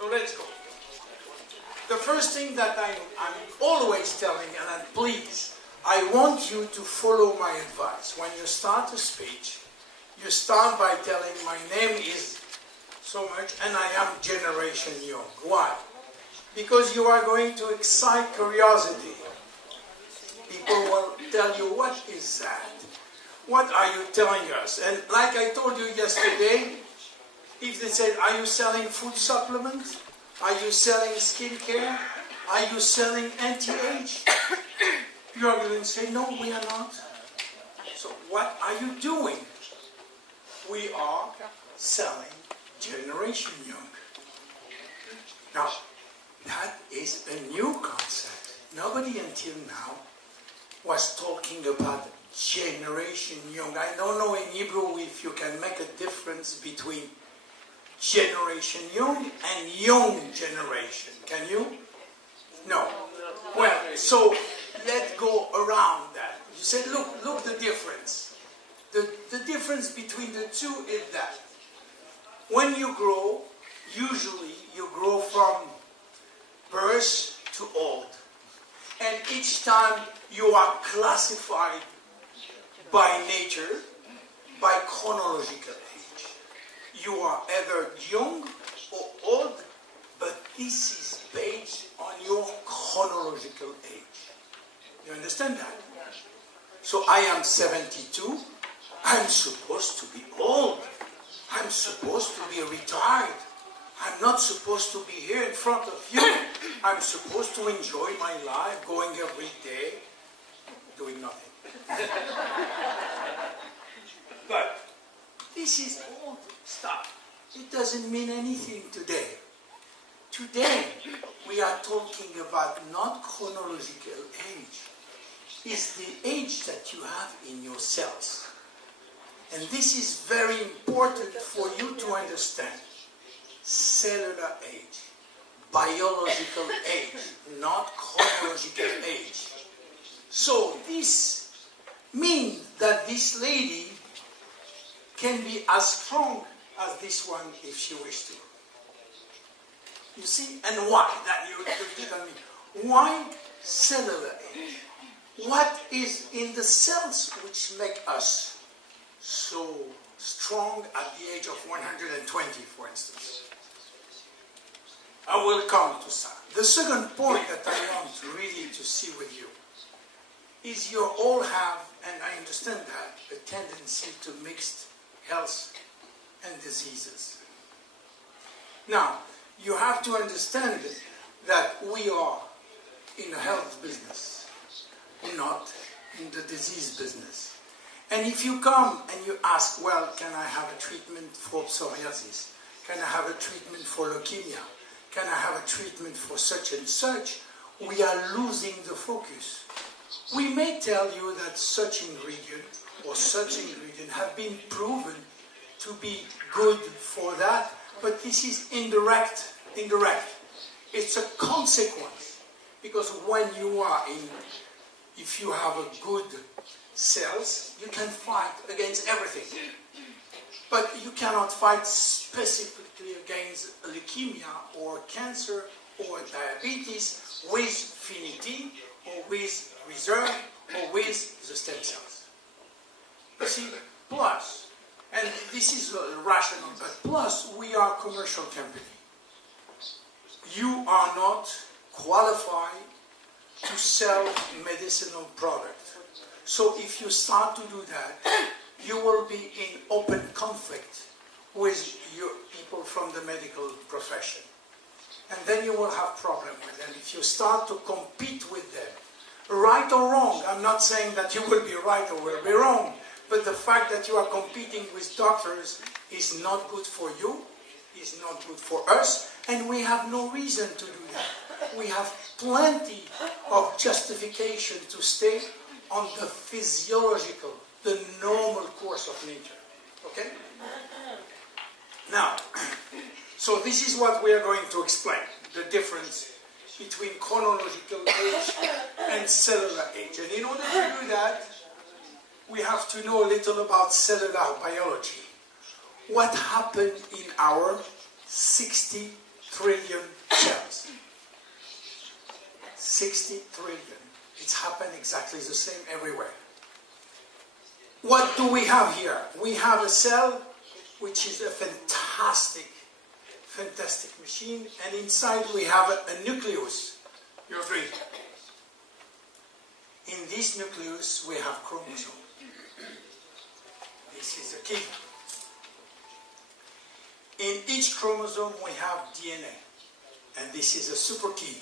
So let's go. The first thing that I'm always telling, and please, I want you to follow my advice. When you start a speech, you start by telling, my name is so much, and I am Generation Young. Why? Because you are going to excite curiosity. People will tell you, what is that? What are you telling us? And like I told you yesterday, if they said, are you selling food supplements? Are you selling skincare? Are you selling anti-age? You're going to say, no, we are not. So what are you doing? We are selling Generation Young. Now, that is a new concept. Nobody until now was talking about Generation Young. I don't know in Hebrew if you can make a difference between Generation Young and Young Generation. Can you? No. Well, so let's go around that. You said, look the difference. The difference between the two is that when you grow, usually you grow from birth to old. And each time you are classified by nature, by chronological age. You are either young or old, but this is based on your chronological age. You understand that? So I am 72. I'm supposed to be old. I'm supposed to be retired. I'm not supposed to be here in front of you. I'm supposed to enjoy my life, going every day, doing nothing. But this is old stuff. It doesn't mean anything today. Today, we are talking about not chronological age. It's the age that you have in your cells. And this is very important for you to understand. Cellular age, biological age, not chronological age. So this means that this lady can be as strong as this one if she wishes to. You see? And why? That you tell me. Why cellular age? What is in the cells which make us so strong at the age of 120, for instance? I will come to some. The second point that I want really to see with you is you all have, and I understand that, a tendency to mix health and diseases. Now, you have to understand that we are in a health business, not in the disease business. And if you come and you ask, well, can I have a treatment for psoriasis? Can I have a treatment for leukemia? Can I have a treatment for such and such? We are losing the focus. We may tell you that such ingredient or such ingredient have been proven to be good for that, but this is indirect. It's a consequence, because when you are in, if you have a good cells, you can fight against everything. But you cannot fight specifically against leukemia or cancer or diabetes with finity or with reserve or with the stem cells. You see, plus, and this is rational, but plus we are a commercial company. You are not qualified to sell medicinal products. So if you start to do that, you will be in open conflict with your people from the medical profession. And then you will have problem with them if you start to compete with them. Right or wrong, I'm not saying that you will be right or will be wrong, but the fact that you are competing with doctors is not good for you, is not good for us, and we have no reason to do that. We have plenty of justification to stay on the physiological, the normal course of nature. Okay? Now, so this is what we are going to explain, the difference between chronological age and cellular age. And in order to do that, we have to know a little about cellular biology. What happened in our 60 trillion cells. 60 trillion. It's happened exactly the same everywhere. What do we have here? We have a cell which is a fantastic machine, and inside we have a nucleus. You agree? In this nucleus we have chromosomes. This is the key. In each chromosome we have DNA, and this is a super key.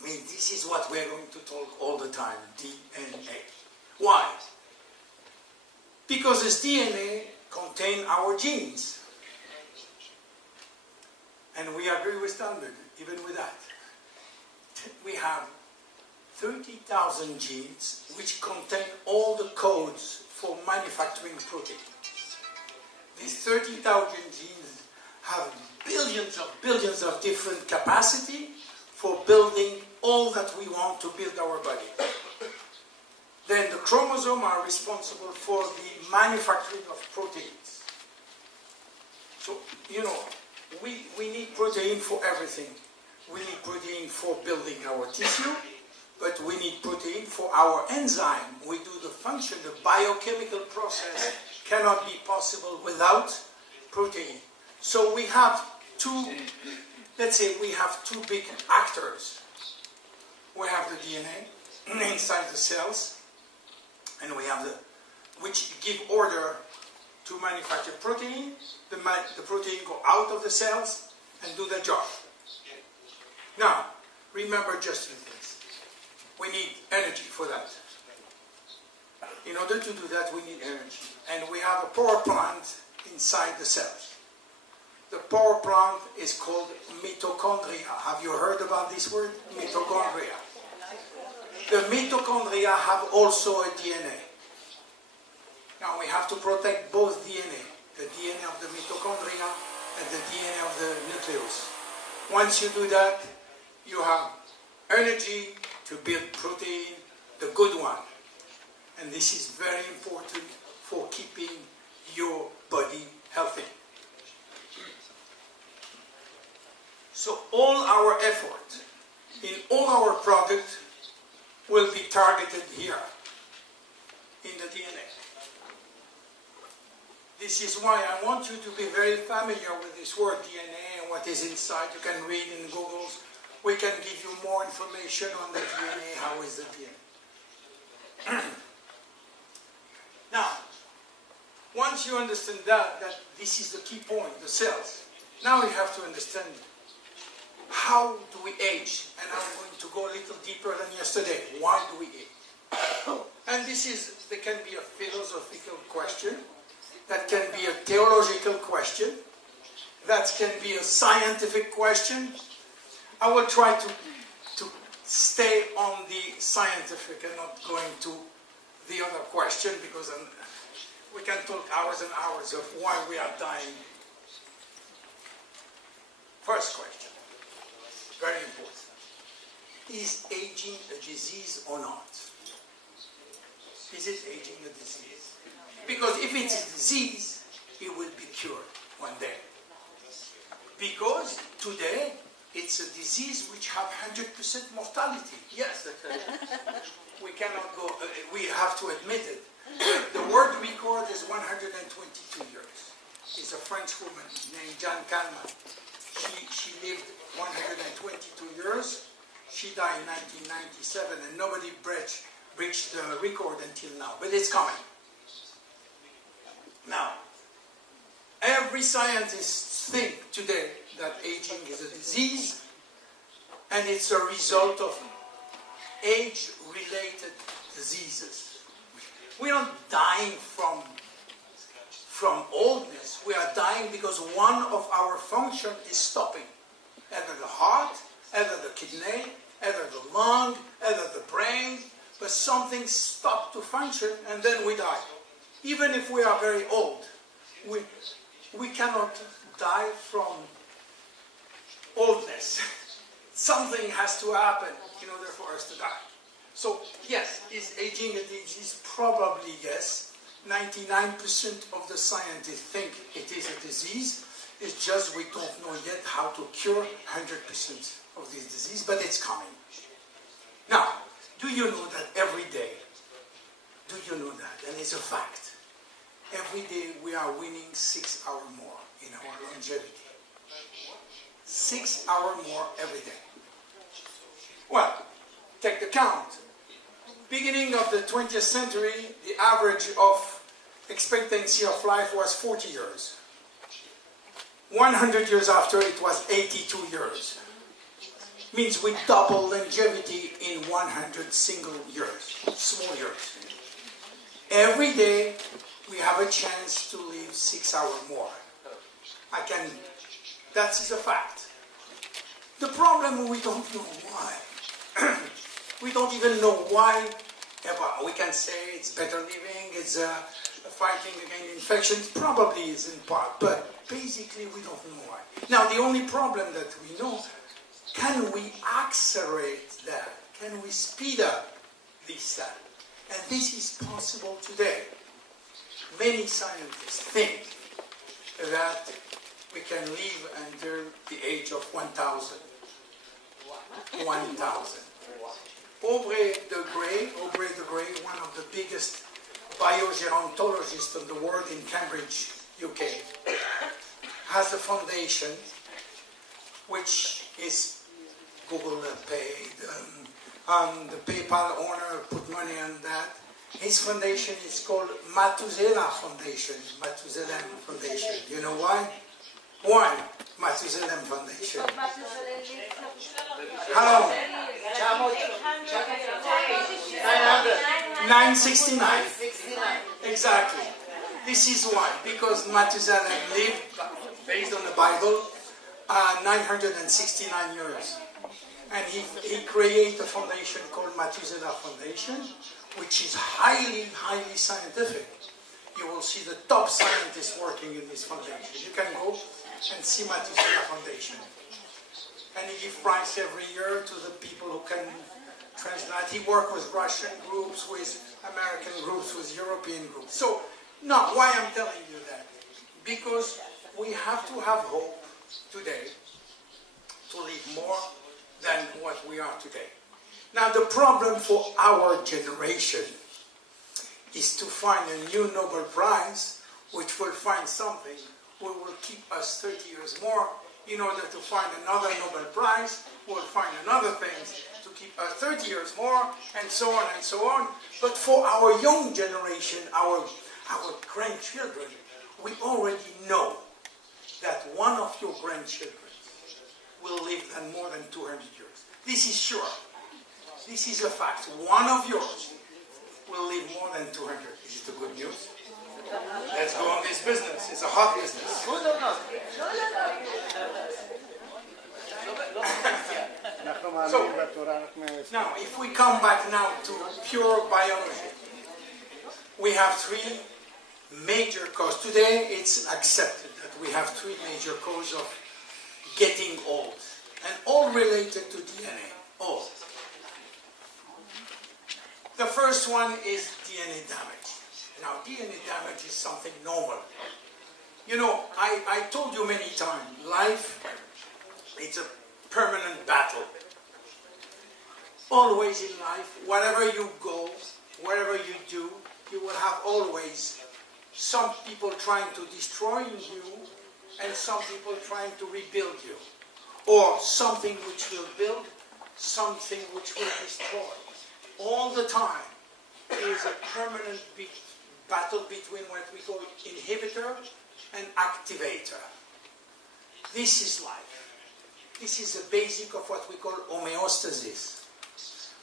I mean, this is what we're going to talk all the time, DNA. Why? Because this DNA contains our genes. And we agree with Talmud, even with that. We have 30,000 genes which contain all the codes for manufacturing protein. These 30,000 genes have billions of different capacity for building all that we want to build our body. Then the chromosomes are responsible for the manufacturing of proteins. So, you know, we need protein for everything. We need protein for building our tissue, but we need protein for our enzyme. We do the function, the biochemical process cannot be possible without protein. So we have two, let's say we have two big actors. We have the DNA inside the cells, and we have which give order to manufacture protein. The protein go out of the cells and do the job. Now, remember just two things. We need energy for that. In order to do that, we need energy. And we have a power plant inside the cells. The power plant is called mitochondria. Have you heard about this word? Mitochondria. The mitochondria have also a DNA. Now we have to protect both DNA. The DNA of the mitochondria and the DNA of the nucleus. Once you do that, you have energy to build protein, the good one. And this is very important for keeping your body healthy. So all our effort in all our products will be targeted here, in the DNA. This is why I want you to be very familiar with this word DNA and what is inside. You can read in Google. We can give you more information on the DNA, how is the DNA. Now, once you understand that this is the key point, the cells, now you have to understand how do we age? And I'm going to go a little deeper than yesterday. Why do we age? And there can be a philosophical question, that can be a theological question, that can be a scientific question. I will try to stay on the scientific and not going to the other question, because we can talk hours and hours of why we are dying. First question, very important. Is aging a disease or not? Is it aging a disease? Because if it's a disease, it will be cured one day. Because today, it's a disease which have 100% mortality. Yes, we cannot go, we have to admit it. The world record is 122 years. It's a French woman named Jeanne Calment. She lived 122 years. She died in 1997, and nobody breached the record until now. But it's coming. Now, every scientist thinks today that aging is a disease, and it's a result of age-related diseases. We are not dying from oldness. We are dying because one of our functions is stopping. Either the heart, either the kidney, either the lung, either the brain, but something stopped to function and then we die. Even if we are very old, we cannot die from oldness. Something has to happen in order for us to die. So yes, is aging a disease? Probably yes. 99% of the scientists think it is a disease. It's just we don't know yet how to cure 100% of this disease, but it's coming. Now, do you know that every day, do you know that, and it's a fact, every day we are winning 6 hours more in our longevity. 6 hours more every day. Well, take the count. Beginning of the 20th century, the average of expectancy of life was 40 years. 100 years after, it was 82 years. Means we double longevity in 100 single years, small years. Every day, we have a chance to live 6 hours more. That is a fact. The problem, we don't know why. We don't even know why. We can say it's better living, it's fighting against infections, probably is in part, but basically we don't know why. Now, the only problem that we know, can we accelerate that? Can we speed up this? And this is possible today. Many scientists think that we can live until the age of 1,000. 1,000. Aubrey de Grey, one of the biggest biogerontologists in the world in Cambridge, UK, has a foundation which is Google paid, the PayPal owner put money on that. His foundation is called Methuselah Foundation, Methuselah Foundation. You know why? Why Methuselah Foundation? How long? 969. Exactly. This is why. Because Methuselah lived, based on the Bible, 969 years. And he created a foundation called Methuselah Foundation, which is highly, highly scientific. You will see the top scientists working in this foundation. You can go and see Methuselah Foundation. And he gives prize every year to the people who can translate. He works with Russian groups, with American groups, with European groups. So, now, why I'm telling you that? Because we have to have hope today to live more than what we are today. Now, the problem for our generation is to find a new Nobel Prize, which will find something which will keep us 30 years more. In order to find another Nobel Prize, we'll find another thing to keep us 30 years more, and so on and so on. But for our young generation, our grandchildren, we already know that one of your grandchildren will live more than 200 years. This is sure. This is a fact. One of yours will live more than 200. Is it a good news? Let's go on this business. It's a hot business. Good or not? So, now, if we come back now to pure biology, we have three major causes. Today, it's accepted that we have three major causes of getting old, and all related to DNA. All. The first one is DNA damage. Now, DNA damage is something normal. You know, I told you many times, life, it's a permanent battle. Always in life, wherever you go, wherever you do, you will have always some people trying to destroy you and some people trying to rebuild you. Or something which will build, something which will destroy. All the time, there is a permanent battle between what we call inhibitor and activator. This is life. This is the basic of what we call homeostasis,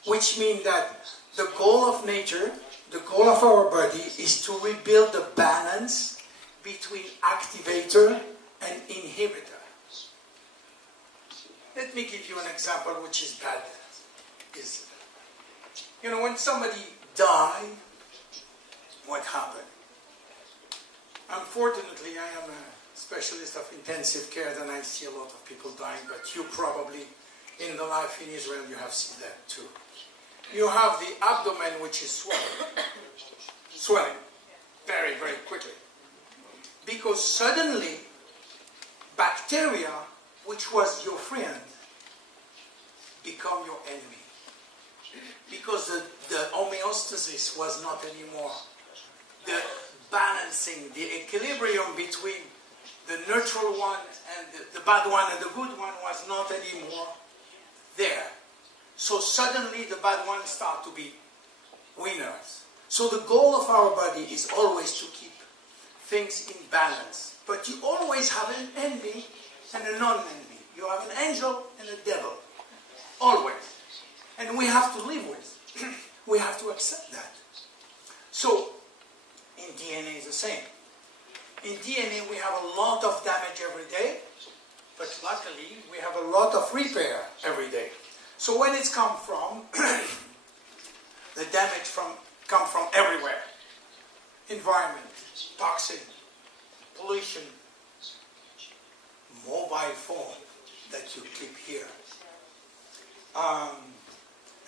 which means that the goal of nature, the goal of our body, is to rebuild the balance between activator and inhibitor. Let me give you an example which is bad. You know, when somebody dies, what happened? Unfortunately, I am a specialist of intensive care, and I see a lot of people dying, but you probably, in the life in Israel, you have seen that too. You have the abdomen which is swelling very, very quickly. Because suddenly, bacteria, which was your friend, become your enemy. Because the homeostasis was not anymore. The balancing, the equilibrium between the neutral one and the bad one and the good one was not anymore there. So suddenly the bad ones start to be winners. So the goal of our body is always to keep things in balance. But you always have an enemy and a non-enemy. You have an angel and a devil. Always. And we have to live with. We have to accept that. So, in DNA is the same. In DNA we have a lot of damage every day, but luckily we have a lot of repair every day. So when it's come from, the damage come from everywhere. Environment, toxin, pollution, mobile phone that you keep here,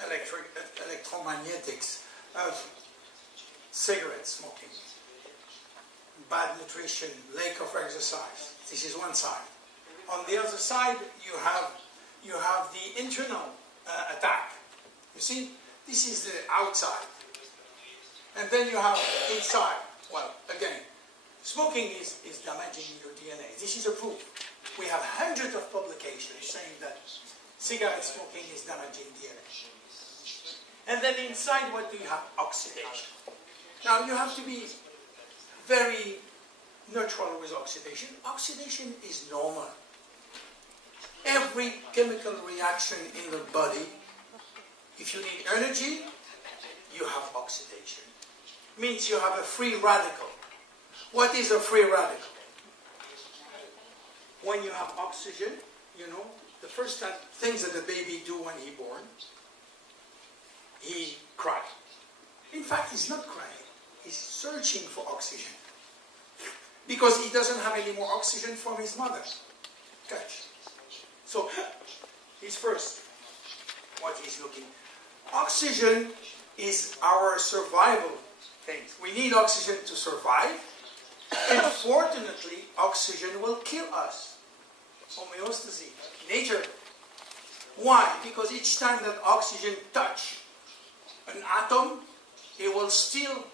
electromagnetics, cigarette smoking, bad nutrition, lack of exercise. This is one side. On the other side, you have the internal attack. You see, this is the outside. And then you have inside. Well, again, smoking is damaging your DNA. This is a proof. We have hundreds of publications saying that cigarette smoking is damaging DNA. And then inside, what do you have? Oxidation. Now, you have to be very neutral with oxidation. Oxidation is normal. Every chemical reaction in the body, if you need energy, you have oxidation. Means you have a free radical. What is a free radical? When you have oxygen, you know, the first things that the baby do when he's born, he cries. In fact, he's not crying. He's searching for oxygen. Because he doesn't have any more oxygen from his mother. Catch. So, he's first what he's looking. Oxygen is our survival thing. We need oxygen to survive. Unfortunately, oxygen will kill us. Homeostasis. Nature. Why? Because each time that oxygen touches an atom, it will steal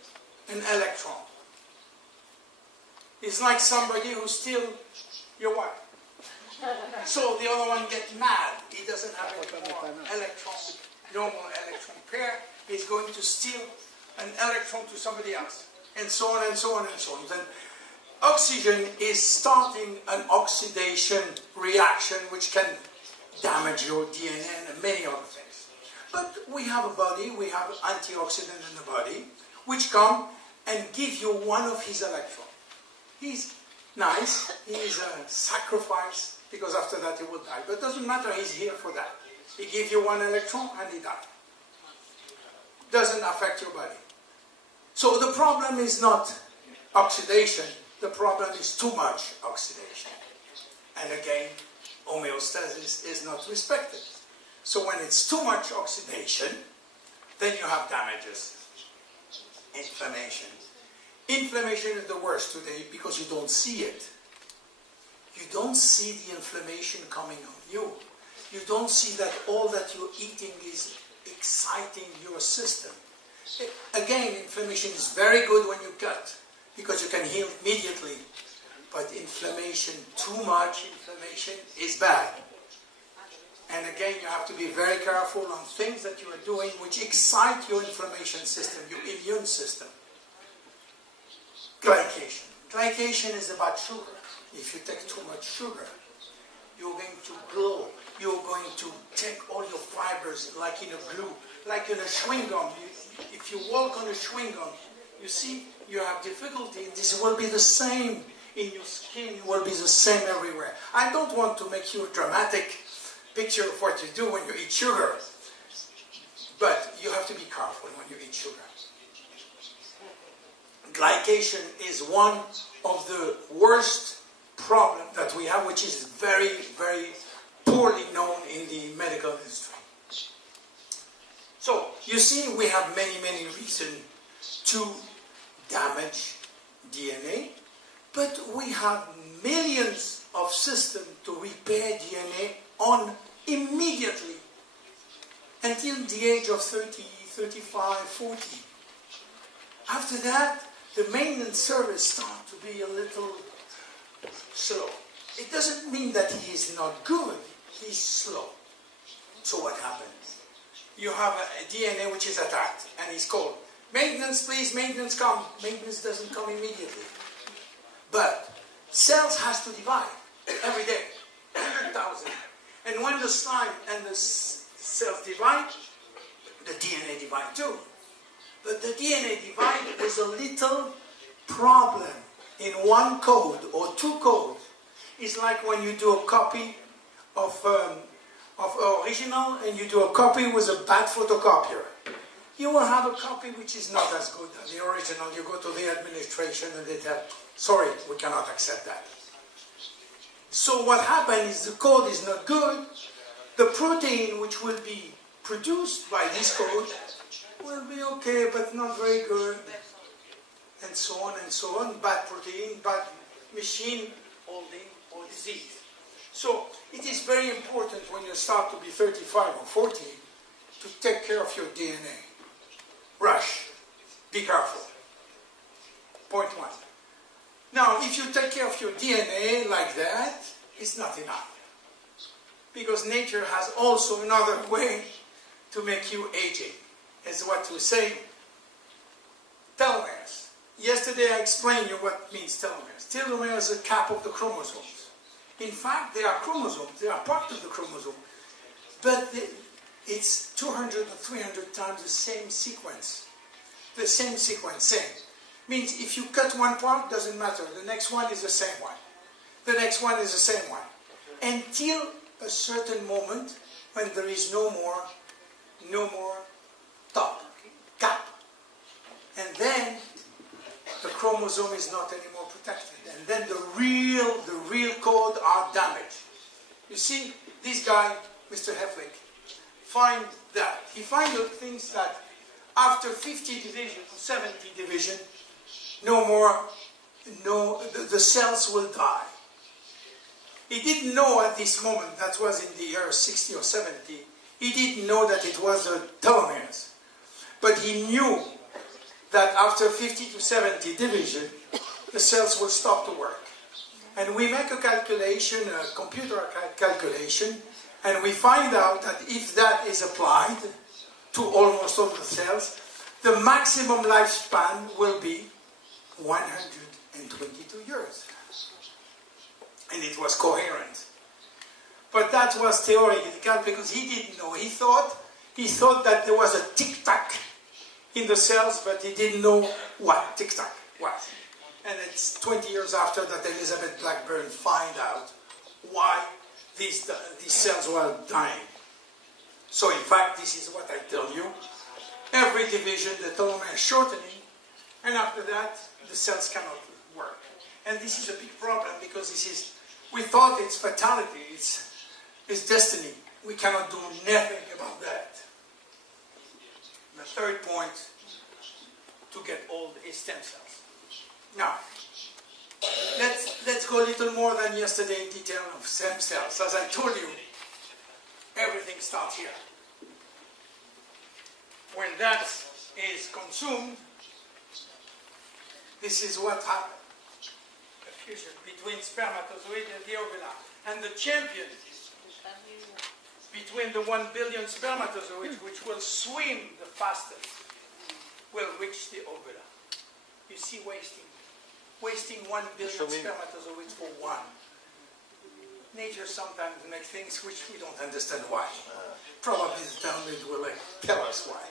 an electron. It's like somebody who steals your wife. So the other one gets mad. He doesn't have any more normal electron pair. He's going to steal an electron to somebody else. And so on and so on and so on. Then oxygen is starting an oxidation reaction which can damage your DNA and many other things. But we have a body, we have antioxidant in the body, which come and give you one of his electrons. He's nice, he's a sacrifice, because after that he will die. But it doesn't matter, he's here for that. He gives you one electron and he dies. Doesn't affect your body. So the problem is not oxidation, the problem is too much oxidation. And again, homeostasis is not respected. So when it's too much oxidation, then you have damages. Inflammation. Inflammation is the worst today because you don't see it. You don't see the inflammation coming on you. You don't see that all that you're eating is exciting your system. Again, inflammation is very good when you cut because you can heal immediately. But inflammation, too much inflammation is bad. And again, you have to be very careful on things that you are doing which excite your inflammation system, your immune system. Glycation. Glycation is about sugar. If you take too much sugar, you're going to glow. You're going to take all your fibers like in a glue, like in a chewing gum. If you walk on a chewing gum, you see you have difficulty. This will be the same in your skin. It will be the same everywhere. I don't want to make you a dramatic picture of what you do when you eat sugar. But you have to be careful when you eat sugar. Glycation is one of the worst problems that we have, which is very, very poorly known in the medical industry. So, you see, we have many, many reasons to damage DNA, but we have millions of of system to repair DNA on immediately until the age of 30, 35, 40. After that, the maintenance service starts to be a little slow. It doesn't mean that he is not good, he's slow. So what happens? You have a DNA which is attacked and he's called, maintenance please, maintenance come. Maintenance doesn't come immediately. But cells has to divide every day, 100,000. And when the slime and the cells divide, the DNA divide too. But the DNA divide is a little problem in one code or two codes. It's like when you do a copy of original and you do a copy with a bad photocopier. You will have a copy which is not as good as the original. You go to the administration and they tell, sorry, we cannot accept that. So what happens is the code is not good. The protein which will be produced by this code will be okay, but not very good. And so on and so on. Bad protein, bad machine holding or disease. So it is very important when you start to be 35 or 40 to take care of your DNA. Rush. Be careful. Point one. Now, if you take care of your DNA like that, it's not enough. Because nature has also another way to make you aging. Is what we say, telomeres. Yesterday I explained you what means telomeres. Telomeres is a cap of the chromosomes. In fact, they are chromosomes. They are part of the chromosome. But it's 200 or 300 times the same sequence. The same sequence, same. Means if you cut one part, doesn't matter. The next one is the same one. The next one is the same one. Until a certain moment when there is no more top, cap. And then the chromosome is not anymore protected. And then the real code are damaged. You see, this guy, Mr. Heflick, find that. He find out things that after 50 division, 70 division, the cells will die. He didn't know at this moment, that was in the year 60 or 70, he didn't know that it was the telomeres. But he knew that after 50 to 70 division, the cells will stop to work. And we make a calculation, a computer calculation, and we find out that if that is applied to almost all the cells, the maximum lifespan will be 122 years. And it was coherent. But that was theoretical because he didn't know. He thought that there was a tic-tac in the cells, but he didn't know what tic-tac was. And it's 20 years after that Elizabeth Blackburn found out why these cells were dying. So in fact, this is what I tell you. Every division, the telomere is shortening, and after that, the cells cannot work. And this is a big problem because we thought it's fatality, it's destiny. We cannot do nothing about that. The third point to get old is stem cells. Now, let's go a little more than yesterday in detail of stem cells. As I told you, everything starts here. When that is consumed, this is what happens. The fusion between spermatozoid and the ovula. And the champion between the 1 billion spermatozoids, which will swim the fastest, will reach the ovula. You see wasting 1 billion spermatozoids for one. Nature sometimes makes things which we don't understand why. Probably the Talmud will tell us why.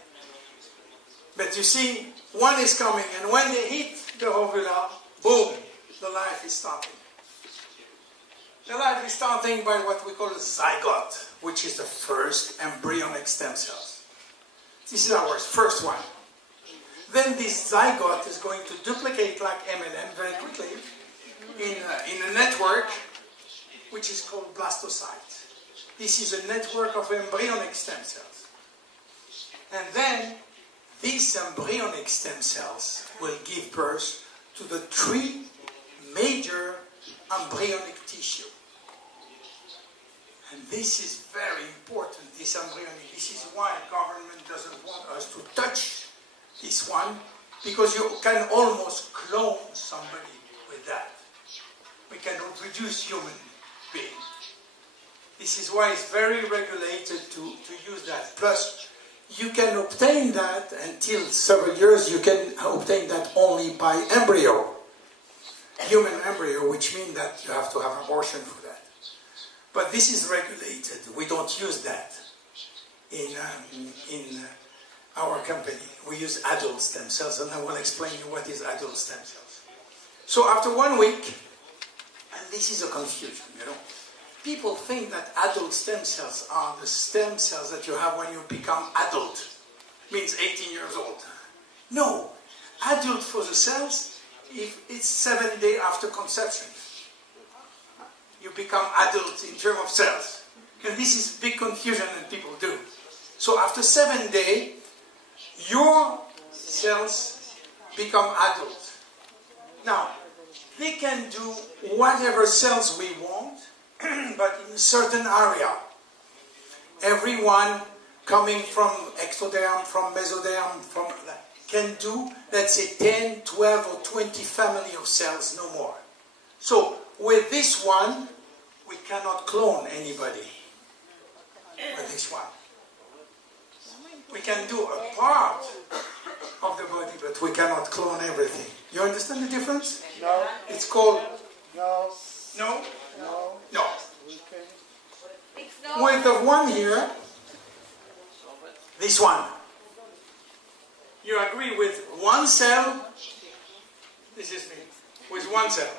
But you see, one is coming, and when they hit the ovula, boom, the life is starting. The life is starting by what we call a zygote, which is the first embryonic stem cells. This is our first one. Then this zygote is going to duplicate like M&M very quickly in a network which is called blastocyte. This is a network of embryonic stem cells. And then these embryonic stem cells will give birth to the 3 major embryonic tissue. And this is very important, this embryonic. This is why government doesn't want us to touch this one, because you can almost clone somebody with that. We can reproduce human beings. This is why it's very regulated to use that. Plus, you can obtain that until several years, you can obtain that only by embryo. Human embryo, which means that you have to have abortion for that. But this is regulated. We don't use that in our company. We use adult stem cells, and I will explain you what is adult stem cells. So after 1 week, and this is a confusion, you know. People think that adult stem cells are the stem cells that you have when you become adult. Means 18 years old. No. Adult for the cells, if it's 7 days after conception. You become adult in terms of cells. And this is big confusion that people do. So after 7 days, your cells become adult. Now, they can do whatever cells we want, but in a certain area. Everyone coming from ectoderm, from mesoderm, can do, let's say, 10, 12, or 20 family of cells, no more. So, with this one, we cannot clone anybody. With this one. We can do a part of the body, but we cannot clone everything. You understand the difference? No. It's called... No. No? No. No. We can. With the one here, this one. You agree with one cell, this is me, with one cell.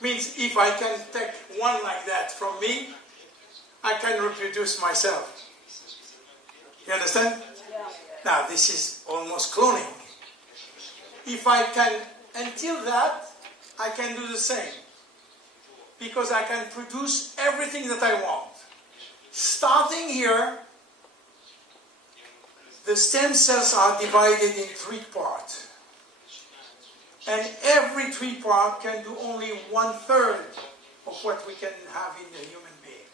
Means if I can take one like that from me, I can reproduce myself. You understand? Yeah. Now this is almost cloning. If I can, until that, I can do the same. Because I can produce everything that I want. Starting here, the stem cells are divided in 3 parts. And every 3 parts can do only 1/3 of what we can have in a human being.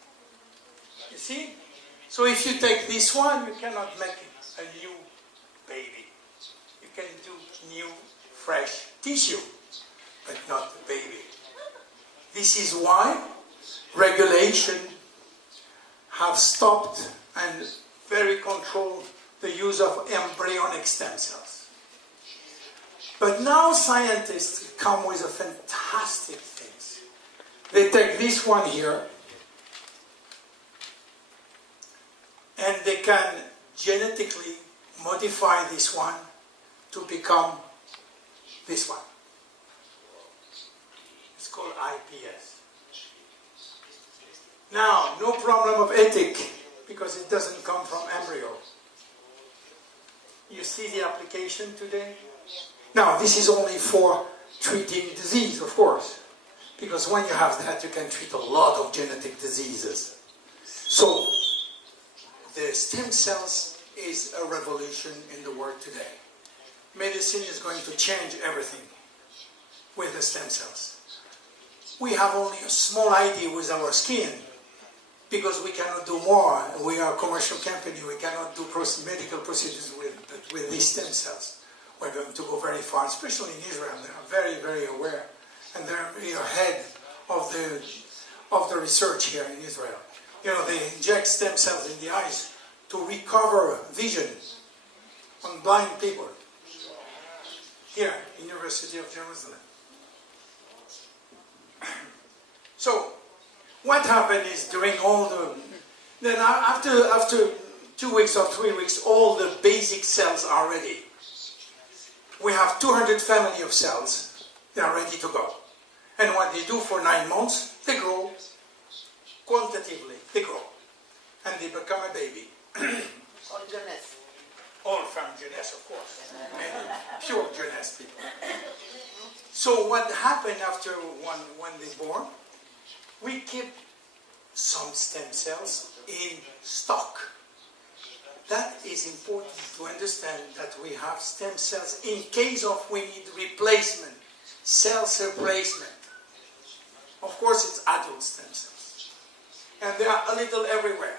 You see? So if you take this one, you cannot make a new baby. You can do new, fresh tissue, but not the baby. This is why regulation have stopped and very controlled the use of embryonic stem cells. But now scientists come with a fantastic things. They take this one here and they can genetically modify this one to become this one. It's called IPS. Now, no problem of ethic because it doesn't come from embryo. You see the application today? Now, this is only for treating disease, of course, because when you have that, you can treat a lot of genetic diseases. So, the stem cells is a revolution in the world today. Medicine is going to change everything with the stem cells. We have only a small idea with our skin, because we cannot do more. We are a commercial company, we cannot do medical procedures with these stem cells. We're going to go very far, especially in Israel. They are very, very aware, and they're really ahead of the research here in Israel. You know, they inject stem cells in the eyes to recover vision on blind people. Here, University of Jerusalem. So, what happened is during all the... Then after 2 weeks or 3 weeks, all the basic cells are ready. We have 200 family of cells. They are ready to go. And what they do for 9 months, they grow. Quantitatively, they grow. And they become a baby. All Jeunesse. All from Jeunesse, of course. And pure Jeunesse people. So what happened after when they're born? We keep some stem cells in stock. That is important to understand that we have stem cells in case of we need replacement, cells replacement. Of course, it's adult stem cells. and they are a little everywhere.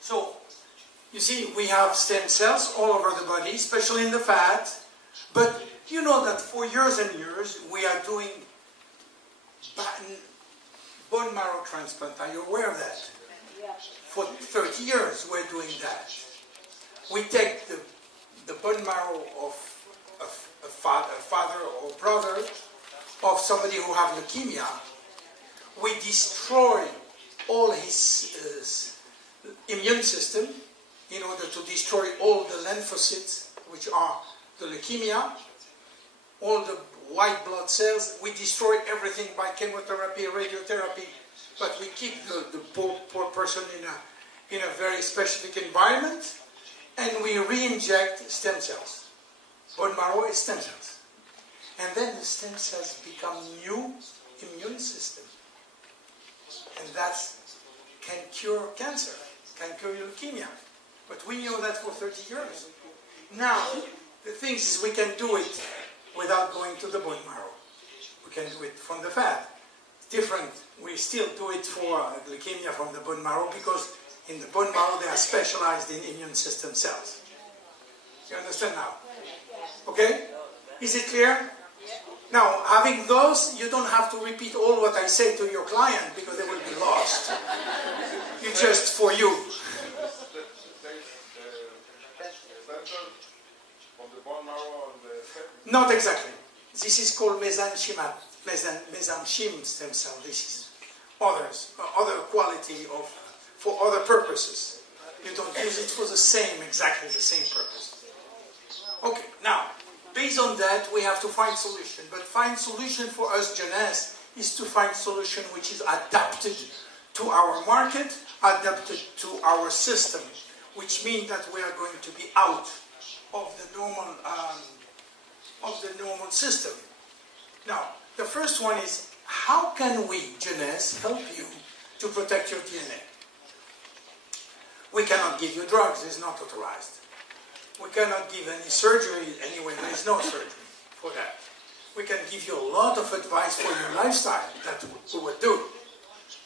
So, you see, we have stem cells all over the body, especially in the fat, but you know that for years and years we are doing bone marrow transplant. Are you aware of that? For 30 years we're doing that. We take the bone marrow of a father or brother of somebody who has leukemia. We destroy all his immune system in order to destroy all the lymphocytes, which are the leukemia, all the white blood cells. We destroy everything by chemotherapy, radiotherapy, but we keep the poor person in a very specific environment, and we re-inject stem cells. Bone marrow is stem cells. And then the stem cells become new immune system. And that can cure cancer, can cure leukemia. But we knew that for 30 years. Now, the thing is we can do it without going to the bone marrow. We can do it from the fat. Different, we still do it for leukemia from the bone marrow because in the bone marrow they are specialized in immune system cells. You understand now? Okay? Is it clear? Now, having those, you don't have to repeat all what I say to your client because they will be lost. It's just for you. Not exactly. This is called mesenchyme stem cell. This is other quality for other purposes. You don't use it for exactly the same purpose. Okay, now, based on that, we have to find solution. But find solution for us, Jeunesse, is to find solution which is adapted to our market, adapted to our system, which means that we are going to be out of the normal system. Now, the first one is, how can we, Jeunesse, help you to protect your DNA? We cannot give you drugs, it's not authorized. We cannot give any surgery anyway, there is no surgery for that. We can give you a lot of advice for your lifestyle, that we would do.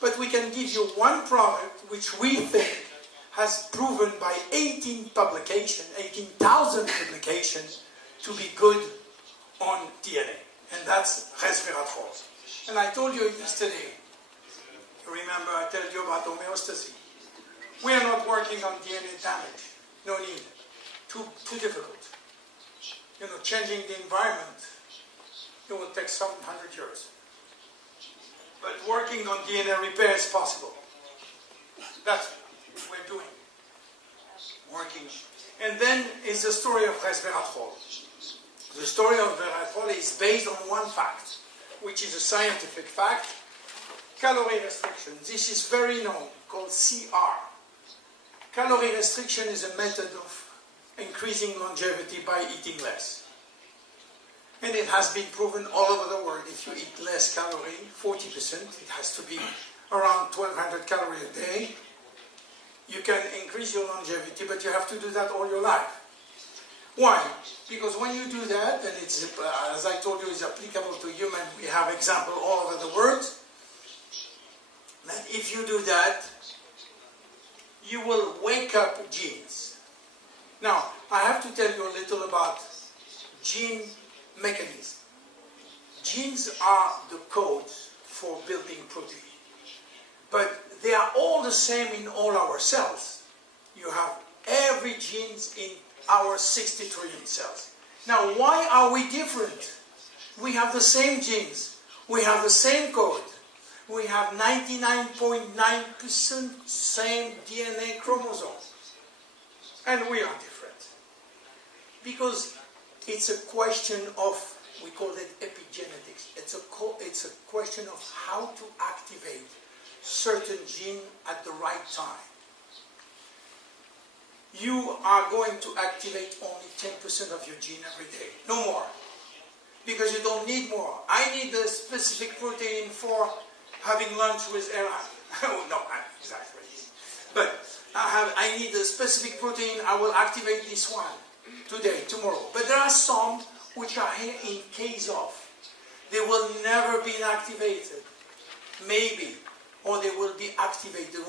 But we can give you one product which we think has proven by 18,000 publications to be good on DNA. And that's resveratrol. And I told you yesterday, you remember I told you about homeostasis. We are not working on DNA damage. No need. Too difficult. You know, changing the environment, it will take some 100 years. But working on DNA repair is possible. That's what we're doing. Working. And then is the story of resveratrol. The story of resveratrol is based on one fact, which is a scientific fact. Calorie restriction. This is very known, called CR. Calorie restriction is a method of increasing longevity by eating less. And it has been proven all over the world. If you eat less calorie, 40%, it has to be around 1200 calories a day, you can increase your longevity, but you have to do that all your life. Why? Because when you do that, and it's, as I told you, it's applicable to human, we have examples all over the world, that if you do that, you will wake up genes. Now, I have to tell you a little about gene mechanism. Genes are the codes for building protein. But they are all the same in all our cells. You have every gene in our 60 trillion cells. Now, why are we different? We have the same genes. We have the same code. We have 99.9% same DNA chromosome. And we are different. Because it's a question of, we call it epigenetics. It's a question of how to activate certain gene at the right time. You are going to activate only 10% of your gene every day, no more. Because you don't need more. I need a specific protein for having lunch with Eran. Oh, no, exactly. But I need a specific protein, I will activate this one today, tomorrow. But there are some which are here in case of. They will never be activated. Maybe or they will be activated.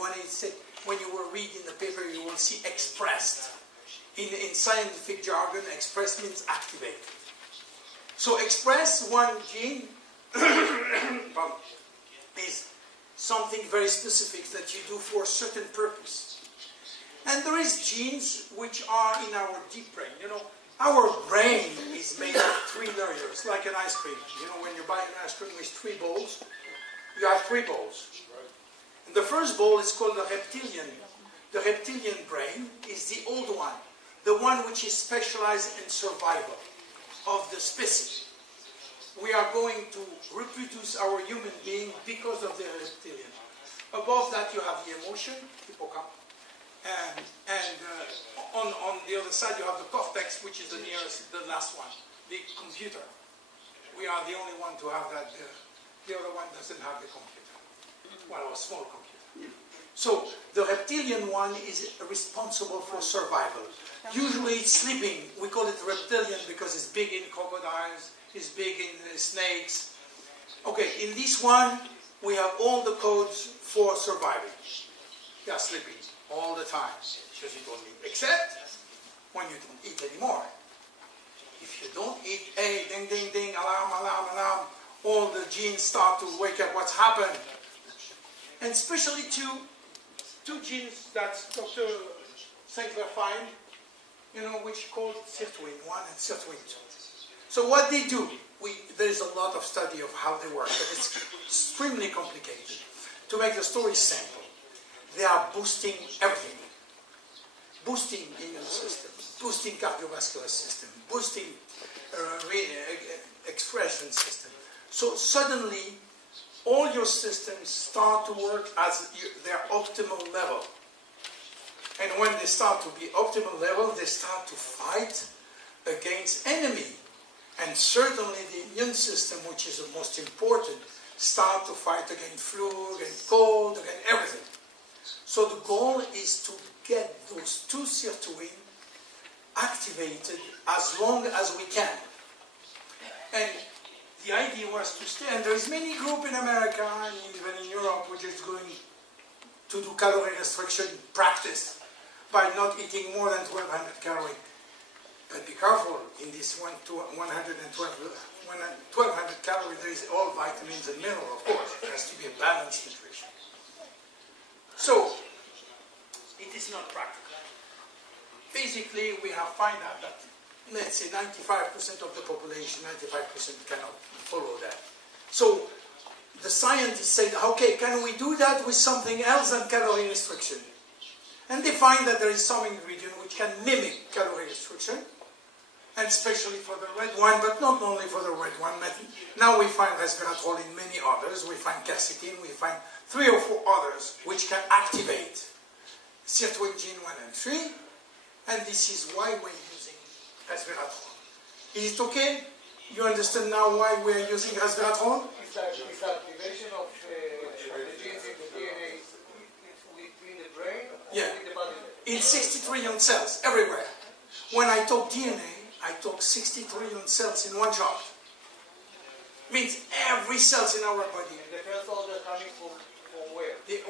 When you will read in the paper, you will see expressed. In scientific jargon, expressed means activated. So express one gene is something very specific that you do for a certain purpose. And there is genes which are in our deep brain. You know, our brain is made of 3 layers, like an ice cream. You know, when you buy an ice cream with 3 bowls, you have 3 bowls. And the first bowl is called the reptilian. The reptilian brain is the old one, the one which is specialized in survival of the species. We are going to reproduce our human being because of the reptilian. Above that you have the emotion, hippocampus. And on the other side you have the cortex, which is the last one, the computer. We are the only one to have that. The other one doesn't have the computer. Well, a small computer. So the reptilian one is responsible for survival. Usually it's sleeping. We call it reptilian because it's big in crocodiles, it's big in snakes. Okay, in this one we have all the codes for surviving. You are sleeping all the time because you don't eat, except when you don't eat anymore. If you don't eat, hey, ding, ding, ding, alarm, alarm, alarm, all the genes start to wake up. What's happened? And especially two genes that Dr. Sinclair find, you know, which called sirtuin-1 and sirtuin-2. So what they do, there is a lot of study of how they work, but it's extremely complicated. To make the story simple, they are boosting everything. Boosting immune system, boosting cardiovascular system, boosting expression system. So suddenly, all your systems start to work as their optimal level. And when they start to be optimal level, they start to fight against enemy. And certainly the immune system, which is the most important, start to fight against flu, against cold, against everything. So the goal is to get those 2 sirtuin activated as long as we can. And the idea was to stay, and there is many groups in America and even in Europe which is going to do calorie restriction practice by not eating more than 1,200 calories. But be careful, in this 1,200 calories there is all vitamins and minerals, of course. It has to be a balanced nutrition. So, it is not practical. Basically, we have found out that, let's say, 95% of the population, 95% cannot follow that. So, the scientists said, okay, can we do that with something else than calorie restriction? And they find that there is some ingredient which can mimic calorie restriction, and especially for the red wine, but not only for the red wine. Now we find resveratrol in many others, we find quercetin, we find 3 or 4 others which can activate sirtuin gene 1 and 3, and this is why we're using resveratrol. Is it okay? You understand now why we're using resveratrol? It's activation of the genes in the DNA within the brain or Yeah. in the body? In 60 trillion cells, everywhere. When I talk DNA, I talk 60 trillion cells in one shot. Means every cell in our body. And the first order coming from where? They